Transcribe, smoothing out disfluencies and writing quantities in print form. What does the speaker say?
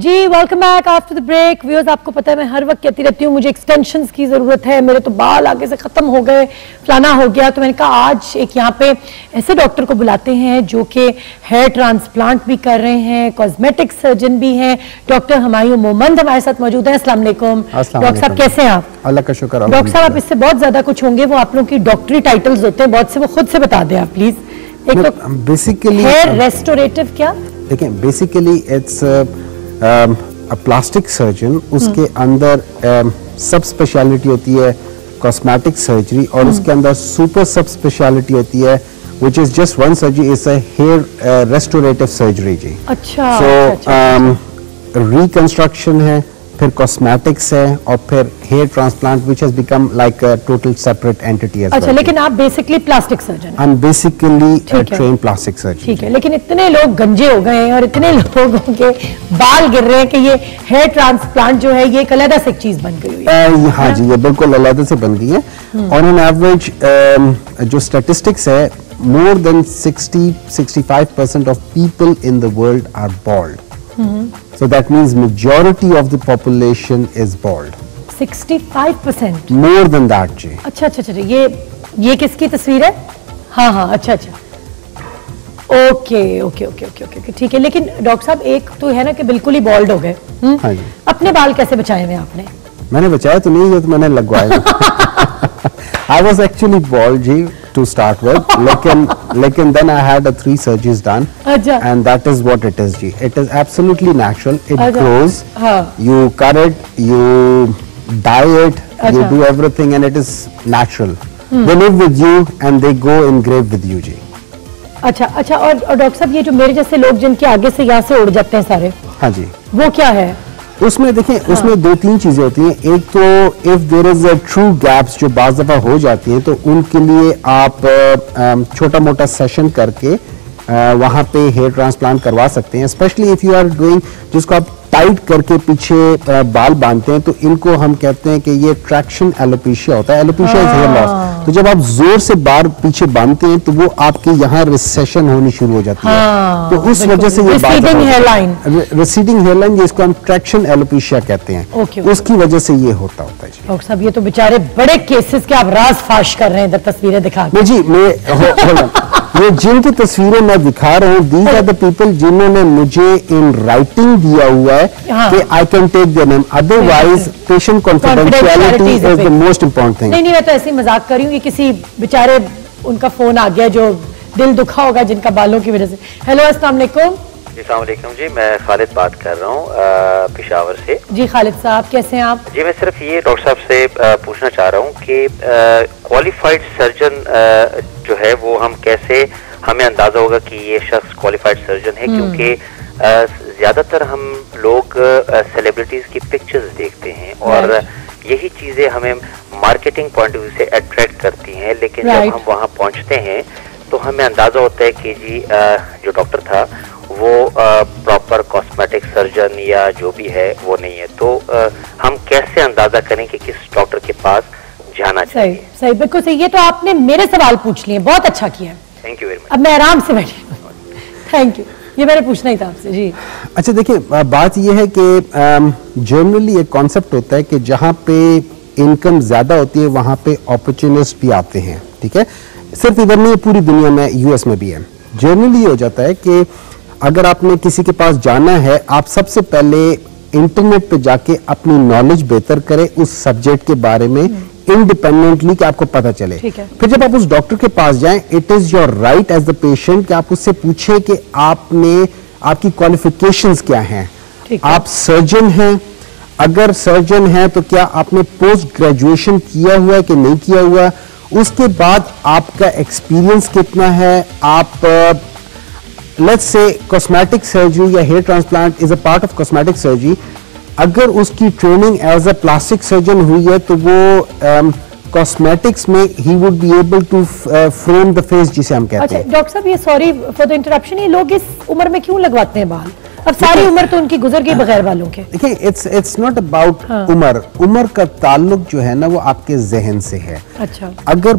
Ji welcome back after the break. Viewers, आपको पता है मैं हर वक्त कहती रहती हूँ मुझे एक्सटेंशंस की ज़रूरत है, मेरे तो बाल आगे से ख़त्म हो गए, फलाना हो गया। तो मैंने कहा आज एक यहाँ पे ऐसे डॉक्टर को बुलाते हैं जो कि हेयर ट्रांसप्लांट भी कर रहे हैं, कॉस्मेटिक सर्जन भी हैं। डॉक्टर हुमायूं मोमंद हमारे साथ मौजूद हैं। अस्सलाम वालेकुम डॉक्टर साहब, कैसे हैं आप? अल्लाह का शुक्र। डॉक्टर साहब, आप इससे बहुत ज़्यादा कुछ होंगे, वो आप लोगों की डॉक्टरी टाइटल्स होते हैं बहुत से, वो खुद से बता दें आप प्लीज़। एक तो बेसिकली हेयर रेस्टोरेटिव क्या? देखिए, basically it's a plastic surgeon, उसके अंदर सब स्पेशलिटी होती है कॉस्मेटिक सर्जरी, और उसके अंदर सुपर सब स्पेशलिटी होती है which is just one surgery, is a hair restorative surgery जी। अच्छा। So reconstruction है, फिर कॉस्मेटिक्स है, और फिर hair transplant which has become like a total separate entity as well। अच्छा, लेकिन आप बेसिकली प्लास्टिक सर्जन हैं? I'm basically a trained plastic surgeon। ठीक है, लेकिन इतने लोग गंजे हो गए हैं और इतने लोगों के बाल गिर रहे हैं कि ये हेयर ट्रांसप्लांट जो है ये एक अलग से एक चीज बन गई हुई है। हाँ जी, ये बिल्कुल अलग से बन गई है। ऑन एन एवरेज जो स्टैटिस्टिक्स है, more than 60-65% of people in the world are bald। So that means majority of the population is bald। 65%? More than that जी। अच्छा अच्छा अच्छा, ये किसकी तस्वीर है? हाँ हाँ, अच्छा अच्छा, okay okay okay okay okay, ठीक है। लेकिन डॉक्टर साहब, एक तो है ना कि बिल्कुल ही बॉल्ड हो गए। हाँ जी। अपने बाल कैसे बचाए हुए आपने? मैंने बचाया तो नहीं, ये तो मैंने लगवाया। I was actually bald ji to start with, लेकिन then I had 3 surgeries done, and that is what it is ji. It is absolutely natural, it grows, you cut it, you dye it, you do everything, and it is natural। They live with you and they go in grave with you जी। अच्छा अच्छा, और doctor साहब, ये जो मेरे जैसे लोग जिनके आगे से यहाँ से उड़ जाते हैं सारे, हाँ जी, वो क्या है? उसमें देखिए, उसमें 2-3 चीजें होती हैं। एक तो if there is a true gaps जो बाज़ दफा हो जाती है, तो उनके लिए आप छोटा मोटा सेशन करके वहाँ पे हेयर ट्रांसप्लांट करवा सकते हैं। Specially if you are doing, जिसको आप टाइट करके पीछे बाल बांधते हैं, तो इनको हम कहते हैं कि ये ट्रैक्शन एलोपेशिया होता है। Alopecia is here loss. तो जब आप जोर से बाल पीछे बांधते हैं तो वो आपके यहाँ रिसेशन होनी शुरू हो जाती है। तो उस वजह से ये रिसीडिंग हेयरलाइन, रिसीडिंग हेयरलाइन, जिसको हम ट्रैक्शन एलोपेशिया कहते हैं, उसकी वजह से ये होता है जी। डॉक्टर साहब, ये तो बेचारे बड़े केसेस के आप राज फाश कर रहे हैं इधर तस्वीरें दिखा के। जी, ये जिनकी तस्वीरें मैं दिखा रहा हूँ, दीज आर द पीपल जिन्होंने मुझे इन राइटिंग दिया हुआ है कि I can take their name, otherwise patient confidentiality is the most important thing. नहीं, मैं तो ऐसे ही मजाक कर रही हूँ, ये किसी बेचारे उनका फोन आ गया जो दिल दुखा होगा जिनका बालों की वजह से। हेलो, अस्सलाम वालेकुम। अस्सलाम वालेकुम जी, मैं खालिद बात कर रहा हूँ पेशावर से। जी खालिद साहब, कैसे हैं आप? जी, मैं सिर्फ ये डॉक्टर साहब से पूछना चाह रहा हूँ कि क्वालिफाइड सर्जन जो है वो हम कैसे, हमें अंदाजा होगा कि ये शख्स क्वालिफाइड सर्जन है? क्योंकि ज्यादातर हम लोग सेलिब्रिटीज की पिक्चर्स देखते हैं और यही चीजें हमें मार्केटिंग पॉइंट ऑफ व्यू से अट्रैक्ट करती हैं, लेकिन जब हम वहाँ पहुँचते हैं तो हमें अंदाजा होता है कि जी जो डॉक्टर था वो प्रॉपर कॉस्मेटिक सर्जन या जो भी है वो नहीं है। तो हम कैसे अंदाजा करें कि किस डॉक्टर के पास जाना चाहिए? सही, बिल्कुल सही। ये तो आपने मेरे सवाल पूछ लिए, बहुत अच्छा किया। Thank you very much. अब मैं आराम से बैठी हूँ। थैंक यू, ये मैंने पूछना ही था आपसे जी। अच्छा, देखिए, बात ये है कि जनरली एक कॉन्सेप्ट होता है कि जहाँ पे इनकम ज्यादा होती है वहाँ पे अपॉर्चुनिस्ट भी आते हैं। ठीक है, सिर्फ इधर नहीं, पूरी दुनिया में, यूएस में भी है। जनरली ये हो जाता है कि अगर आपने किसी के पास जाना है, आप सबसे पहले इंटरनेट पे जाके अपनी नॉलेज बेहतर करें उस सब्जेक्ट के बारे में इंडिपेंडेंटली, कि आपको पता चले। फिर जब आप उस डॉक्टर के पास जाएं, it is your right as the patient कि आप उससे पूछें कि आपकी क्वालिफिकेशंस क्या हैं। आप सर्जन हैं? अगर सर्जन हैं तो क्या आपने पोस्ट ग्रेजुएशन किया हुआ है कि नहीं किया हुआ? उसके बाद आपका एक्सपीरियंस कितना है? आप लेट्स से कॉस्मेटिक सर्जरी या hair transplant is a part of cosmetic surgery, अगर उसकी training as a plastic surgeon हुई है तो वो कॉस्मेटिक्स में ही would be able to frame the face, जिसे हम कहते हैं। डॉक्टर साहब, ये सॉरी फॉर द इंटरप्शन, ये लोग इस उम्र में क्यों लगवाते हैं बाल? अब सारी उम्र तो उनकी गुजर गई बगैर बालों के। देखिए, इट्स नॉट अबाउट उम्र का ताल्लुक जो है ना वो आपके जहन से है। अच्छा, अगर